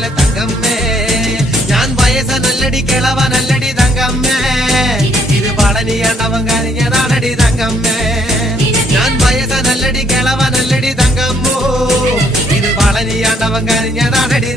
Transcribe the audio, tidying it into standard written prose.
പറയല്ലേ തങ്കമ്മേ ഞാൻ വയസ്സനല്ലടി കിളവനല്ലടി തങ്കമ്മേ ഇത് പളനിയാണ്ടവൻ കഴിഞ്ഞതാണടി തങ്കമ്മേ ഞാൻ വയസ്സനല്ലടി കിളവനല്ലടി തങ്കമ്മോ ഇത് പളനിയാണ്ടവൻ കഴിഞ്ഞതാണടി